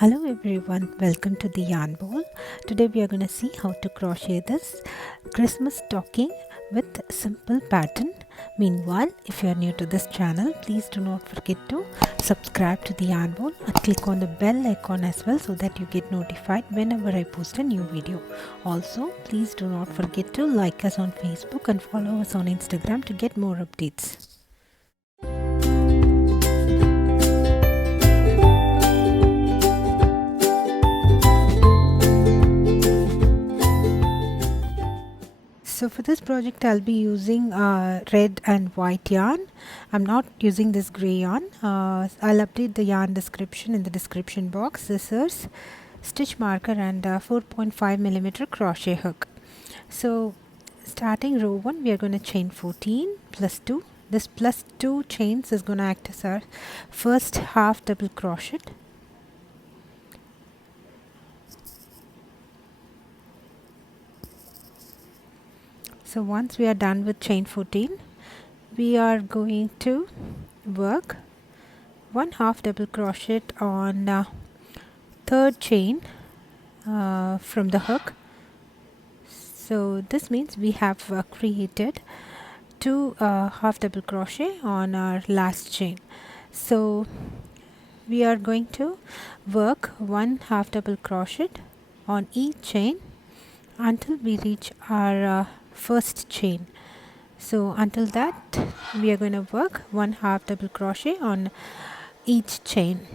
Hello everyone, welcome to the yarn bowl. Today we are going to see how to crochet this Christmas stocking with simple pattern. Meanwhile, if you are new to this channel, please do not forget to subscribe to the yarn bowl and click on the bell icon as well so that you get notified whenever I post a new video. Also, please do not forget to like us on Facebook and follow us on Instagram to get more updates. So for this project I'll be using red and white yarn. I'm not using this grey yarn. I'll update the yarn description in the description box. Scissors, stitch marker and 4.5mm crochet hook. So starting row 1 we are going to chain 14 plus 2. This plus 2 chains is going to act as our first half double crochet. So once we are done with chain 14, we are going to work one half double crochet on third chain from the hook. So this means we have created two half double crochet on our last chain. So we are going to work one half double crochet on each chain until we reach our first chain. So until that we are going to work one half double crochet on each chain.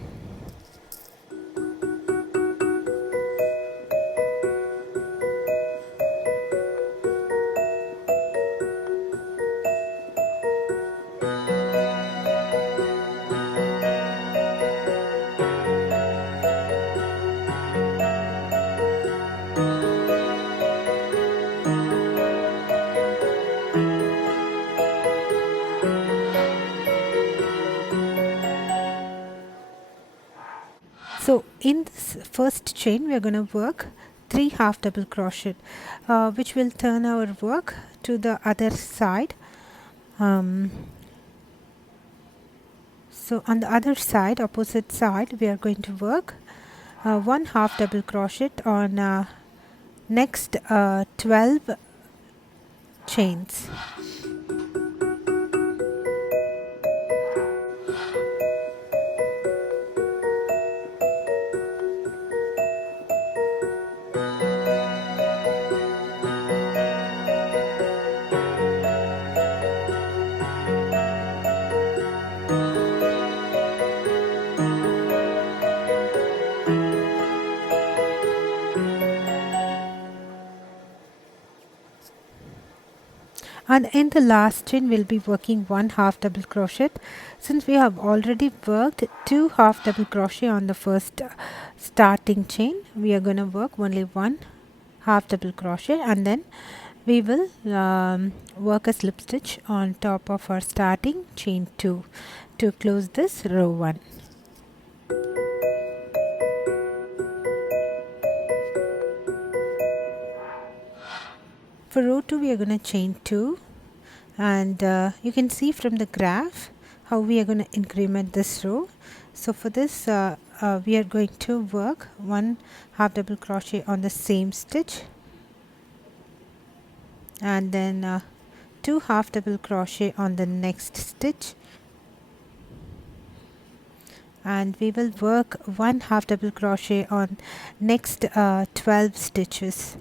So in this first chain we are going to work 3 half double crochet which will turn our work to the other side. So on the other side, opposite side, we are going to work one half double crochet on next 12 chains. And in the last chain we'll be working one half double crochet. Since we have already worked two half double crochet on the first starting chain, we are going to work only one half double crochet and then we will work a slip stitch on top of our starting chain 2 to close this row 1. For row 2 we are going to chain 2 and you can see from the graph how we are going to increment this row. So for this we are going to work one half double crochet on the same stitch and then 2 half double crochet on the next stitch, and we will work one half double crochet on next 12 stitches.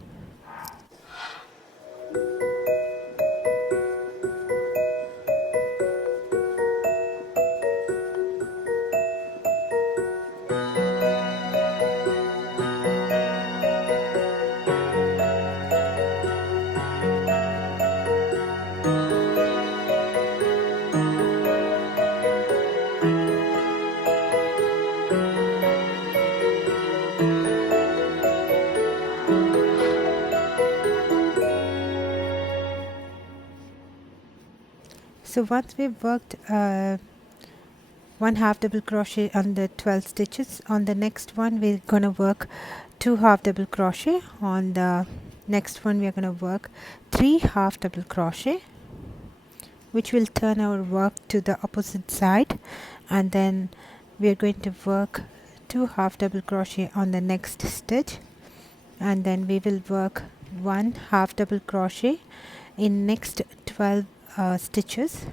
So once we've worked one half double crochet on the 12 stitches, on the next one we're going to work 2 half double crochet, on the next one we are going to work 3 half double crochet, which will turn our work to the opposite side, and then we are going to work 2 half double crochet on the next stitch, and then we will work 1 half double crochet in next 12 stitches.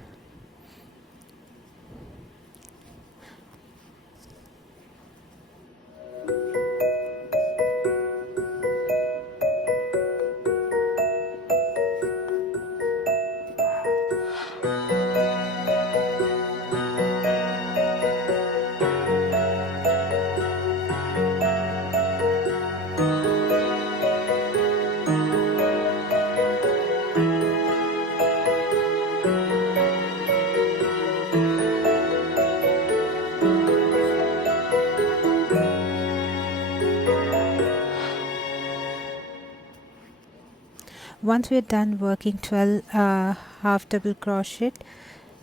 Once we are done working 12 half double crochet,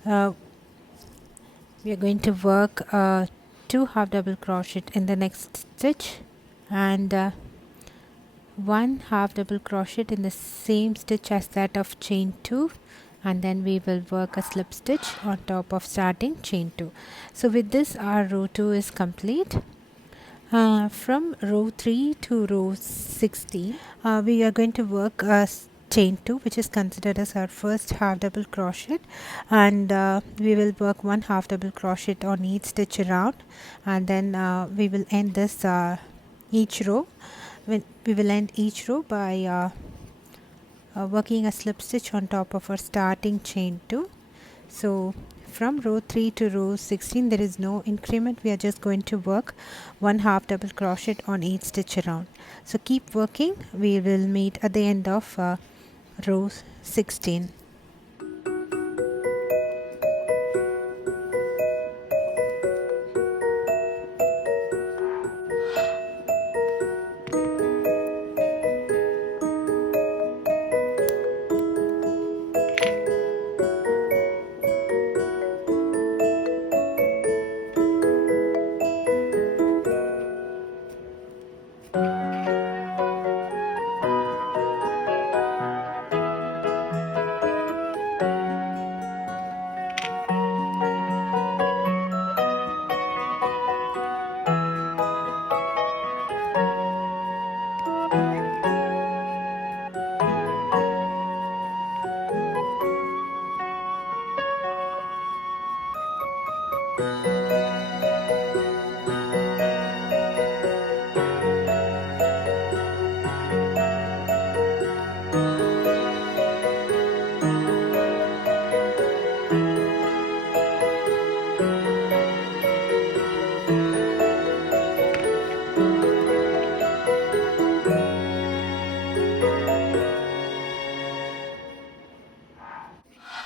we are going to work 2 half double crochet in the next stitch, and 1 half double crochet in the same stitch as that of chain 2, and then we will work a slip stitch on top of starting chain 2. So with this, our row 2 is complete. From row 3 to row 16, we are going to work chain 2, which is considered as our first half double crochet, and we will work 1 half double crochet on each stitch around, and then we will end this each row. We will end each row by working a slip stitch on top of our starting chain 2. So from row 3 to row 16, there is no increment. We are just going to work 1 half double crochet on each stitch around. So keep working. We will meet at the end of row 16.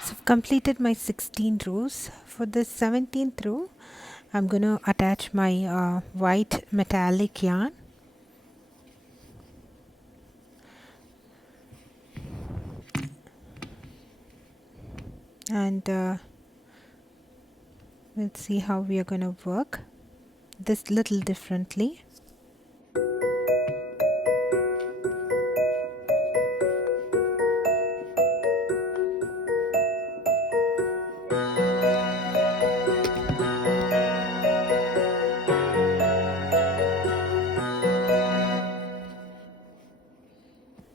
So I've completed my 16 rows. For the 17th row, I'm going to attach my white metallic yarn, and we'll see how we are going to work this little differently.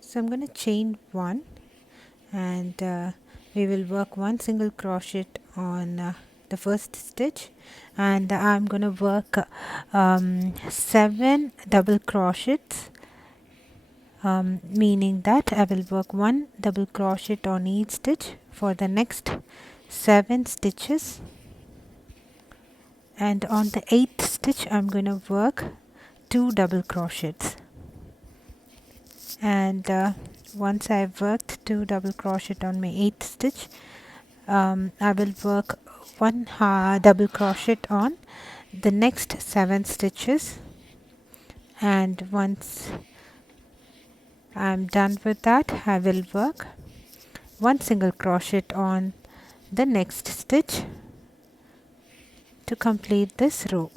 So I'm going to chain 1, and we will work 1 single crochet on the first stitch, and I'm going to work 7 double crochets, meaning that I will work 1 double crochet on each stitch for the next 7 stitches, and on the 8th stitch I'm going to work 2 double crochets. And once I've worked 2 double crochet on my 8th stitch, I will work 1 double crochet on the next 7 stitches, and once I'm done with that, I will work 1 single crochet on the next stitch to complete this row.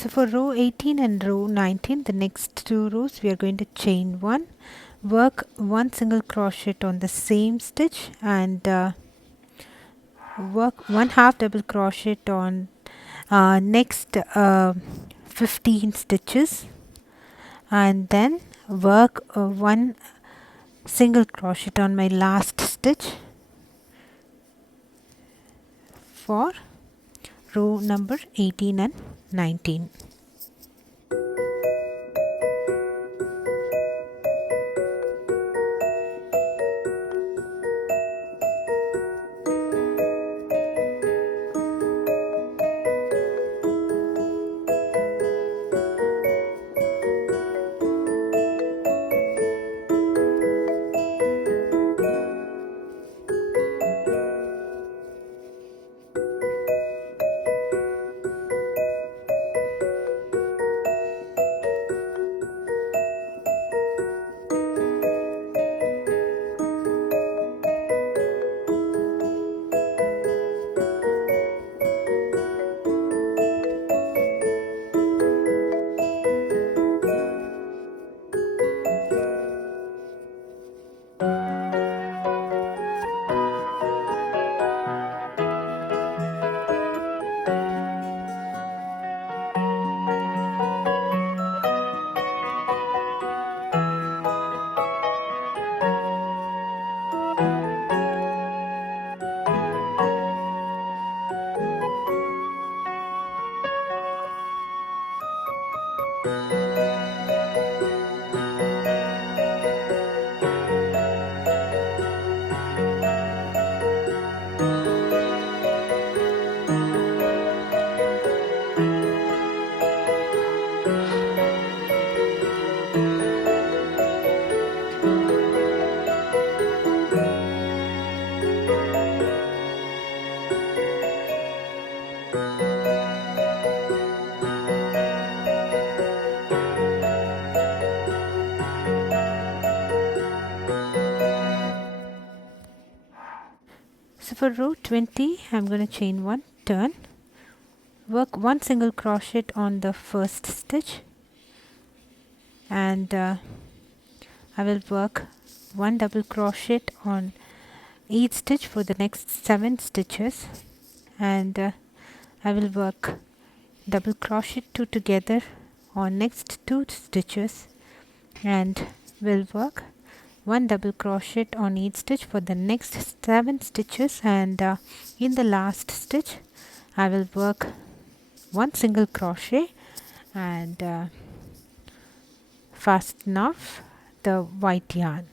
So for row 18 and row 19, the next two rows, we are going to chain 1, work 1 single crochet on the same stitch, and work 1/2 double crochet on next 15 stitches, and then work 1 single crochet on my last stitch for row number 18 and 19. So for row 20, I'm going to chain 1, turn, work 1 single crochet on the first stitch, and I will work 1 double crochet on each stitch for the next 7 stitches, and I will work double crochet 2 together on next 2 stitches, and will work 1 double crochet on each stitch for the next 7 stitches, and in the last stitch I will work 1 single crochet and fasten off the white yarn.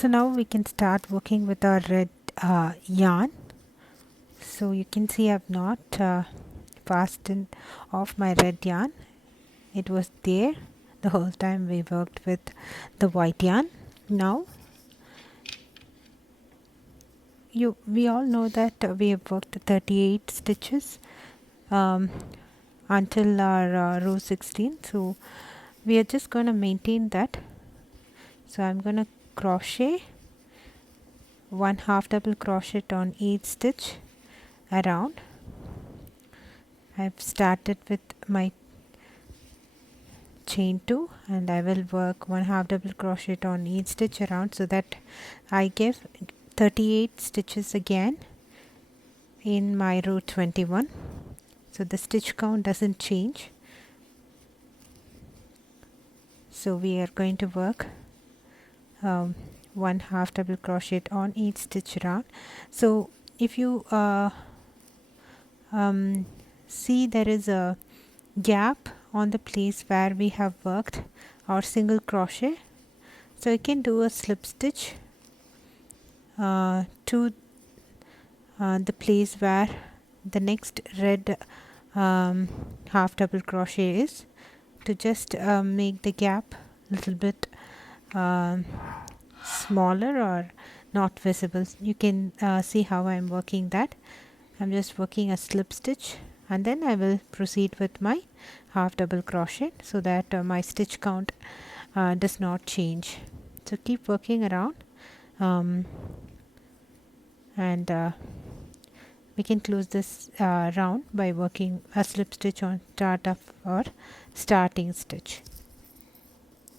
So now we can start working with our red yarn. So you can see I've not fastened off my red yarn. It was there the whole time we worked with the white yarn. Now we all know that we have worked 38 stitches until our row 16. So we are just going to maintain that. So I'm going to crochet 1/2 double crochet on each stitch around. I've started with my chain 2 and I will work 1/2 double crochet on each stitch around, so that I give 38 stitches again in my row 21. So the stitch count doesn't change. So we are going to work 1/2 double crochet on each stitch around. So if you see, there is a gap on the place where we have worked our single crochet, so you can do a slip stitch to the place where the next red half double crochet is, to just make the gap a little bit smaller or not visible. You can see how I'm working that. I'm just working a slip stitch and then I will proceed with my half double crochet, so that my stitch count does not change. So keep working around, and we can close this round by working a slip stitch on start of our starting stitch.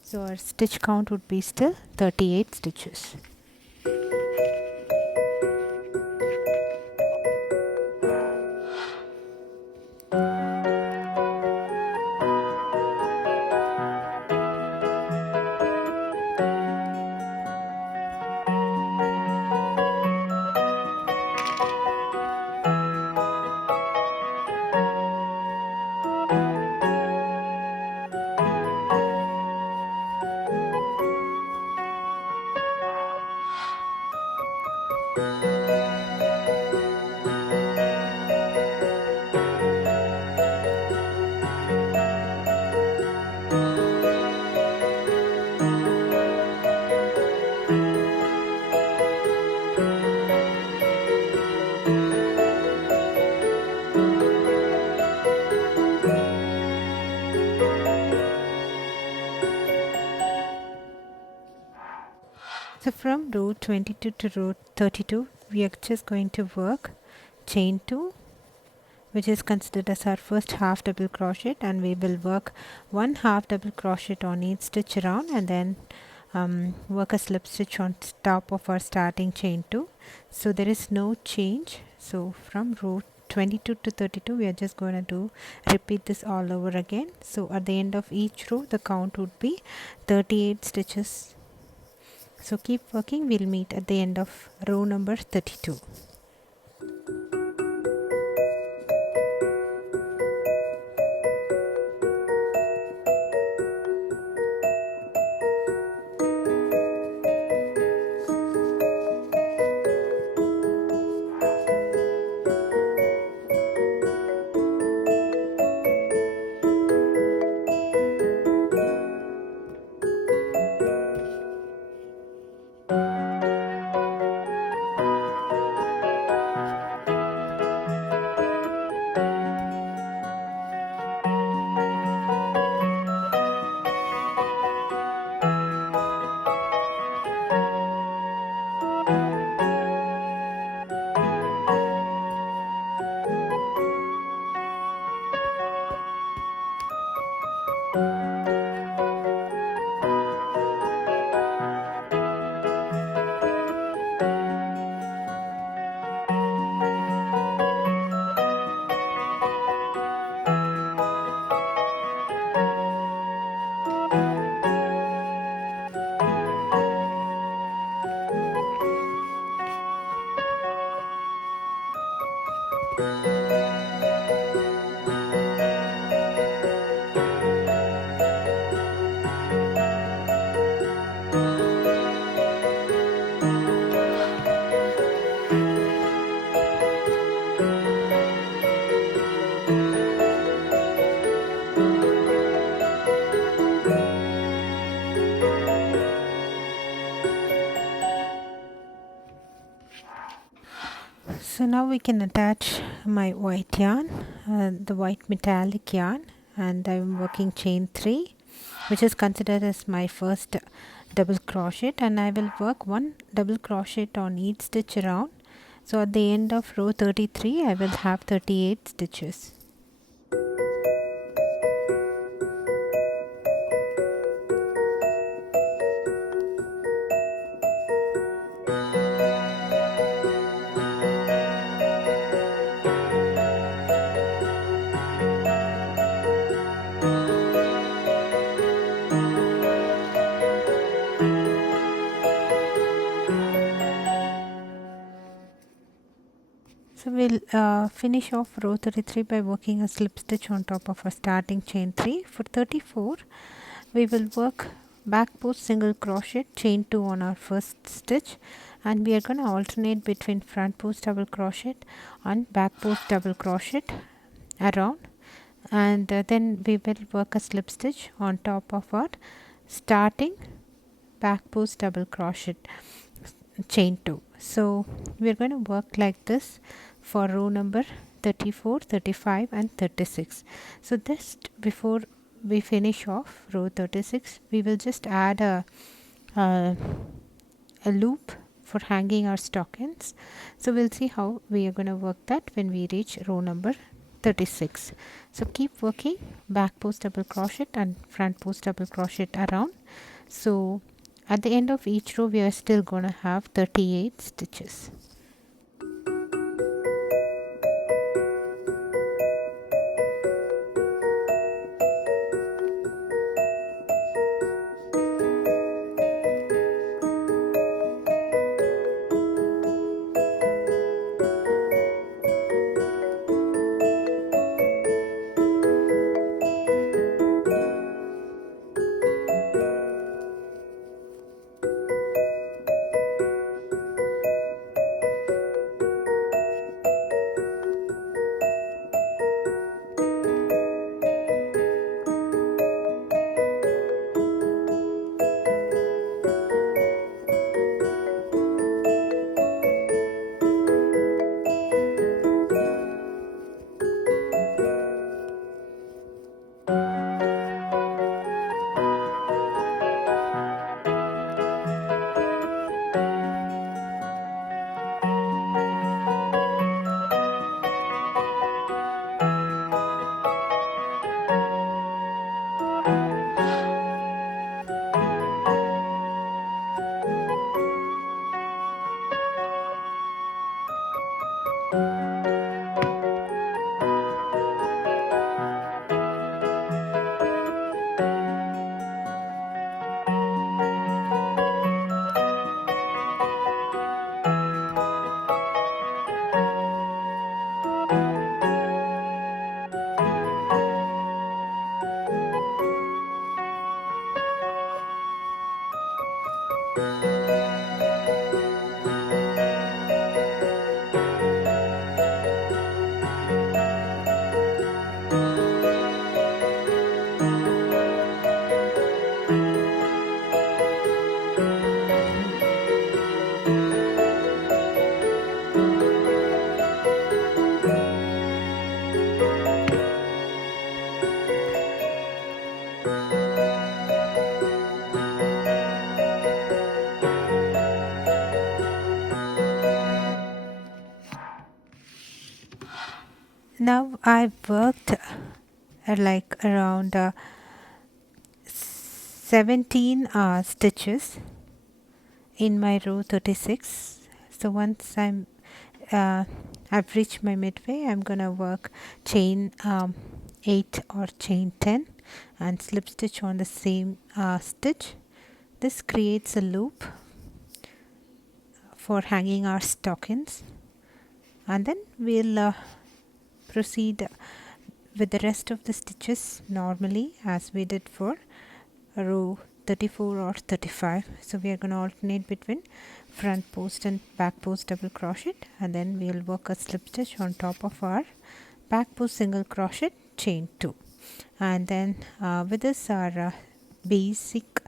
So our stitch count would be still 38 stitches. So from row 22 to row 32, we are just going to work chain 2, which is considered as our first half double crochet, and we will work 1/2 double crochet on each stitch around, and then work a slip stitch on top of our starting chain 2. So there is no change. So from row 22 to 32, we are just going to repeat this all over again. So at the end of each row, the count would be 38 stitches. So keep working. We'll meet at the end of row number 32. So now we can attach my white yarn, the white metallic yarn, and I'm working chain 3, which is considered as my first double crochet, and I will work one double crochet on each stitch around. So at the end of row 33 I will have 38 stitches. So we'll finish off row 33 by working a slip stitch on top of a starting chain 3. For 34 we will work back post single crochet, chain 2 on our first stitch, and we are going to alternate between front post double crochet and back post double crochet around, and then we will work a slip stitch on top of our starting back post double crochet chain 2. So we are going to work like this for row number 34, 35 and 36. So just before we finish off row 36, we will just add a loop for hanging our stockings. So we'll see how we are going to work that when we reach row number 36. So keep working back post double crochet and front post double crochet around. So at the end of each row we are still going to have 38 stitches. Now I've worked like around 17 stitches in my row 36. So once I've reached my midway, I'm gonna work chain 8 or chain 10 and slip stitch on the same stitch. This creates a loop for hanging our stockings, and then we'll proceed with the rest of the stitches normally as we did for row 34 or 35. So we are going to alternate between front post and back post double crochet, and then we'll work a slip stitch on top of our back post single crochet chain 2, and then with this our basic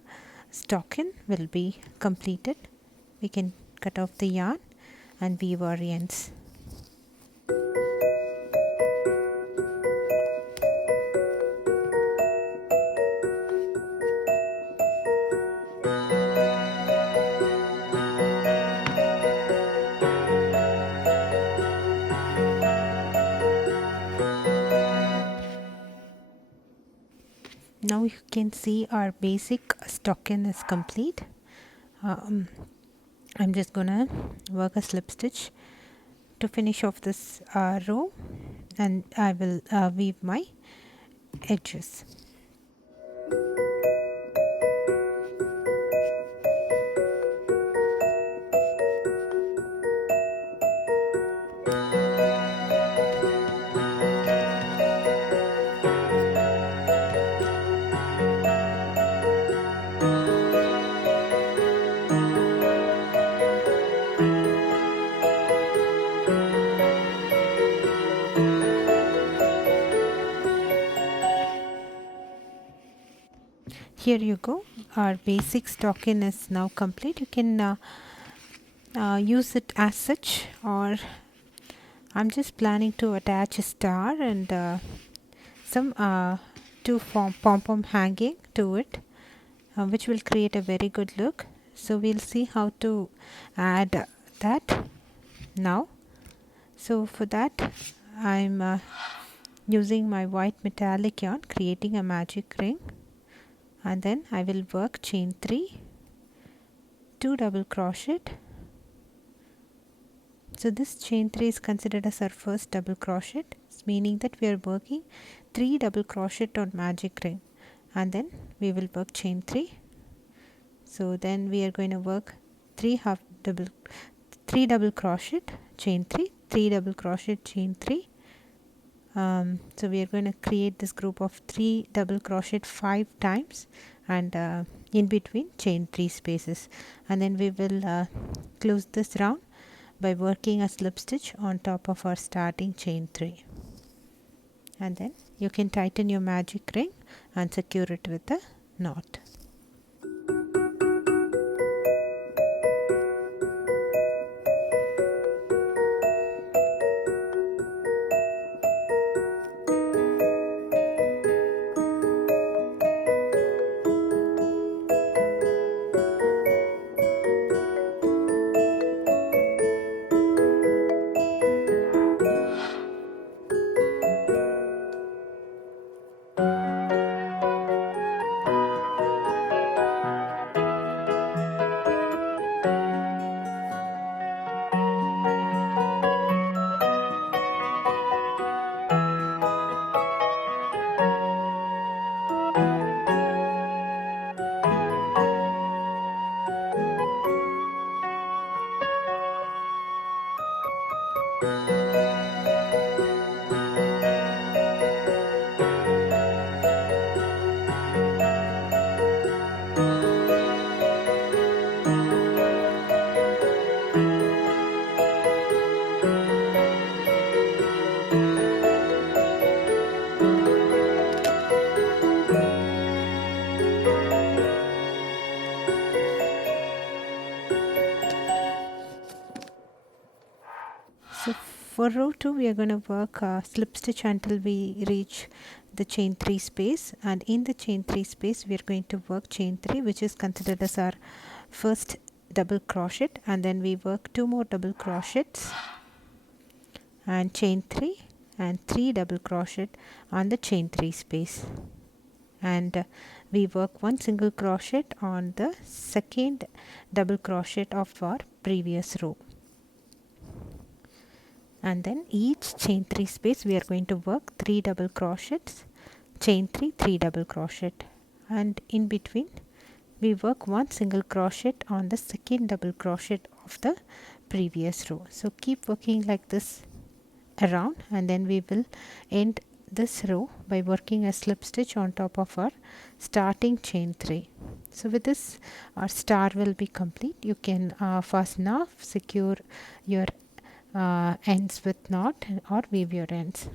stocking will be completed. We can cut off the yarn and weave our ends. Now you can see our basic stocking is complete. I'm just gonna work a slip stitch to finish off this row, and I will weave my edges. Here you go, our basic stocking is now complete. You can use it as such, or I'm just planning to attach a star and some two pom-pom hanging to it, which will create a very good look. So we'll see how to add that now. So for that I'm using my white metallic yarn, creating a magic ring, and then I will work chain 3, 2 double crochet. So this chain 3 is considered as our first double crochet, meaning that we are working 3 double crochet on magic ring, and then we will work chain 3. So then we are going to work 3 double crochet, chain 3, 3 double crochet, chain 3. So we are going to create this group of 3 double crochet 5 times, and in between chain 3 spaces, and then we will close this round by working a slip stitch on top of our starting chain 3, and then you can tighten your magic ring and secure it with a knot. So for row 2 we are going to work slip stitch until we reach the chain 3 space, and in the chain 3 space we are going to work chain 3, which is considered as our first double crochet, and then we work 2 more double crochets and chain 3 and 3 double crochet on the chain 3 space, and we work 1 single crochet on the second double crochet of our previous row, and then each chain 3 space we are going to work 3 double crochets, chain 3, 3 double crochet, and in between we work 1 single crochet on the second double crochet of the previous row. So keep working like this around, and then we will end this row by working a slip stitch on top of our starting chain 3. So with this our star will be complete. You can fasten off, secure your ends with knot, or weave your ends.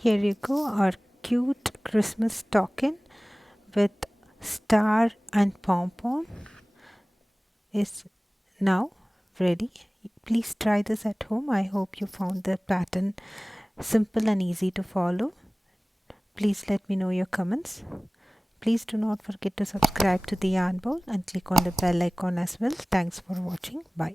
Here you go, our cute Christmas stocking with star and pom-pom is now ready. Please try this at home. I hope you found the pattern simple and easy to follow. Please let me know your comments. Please do not forget to subscribe to the Yarn Bowl and click on the bell icon as well. Thanks for watching. Bye.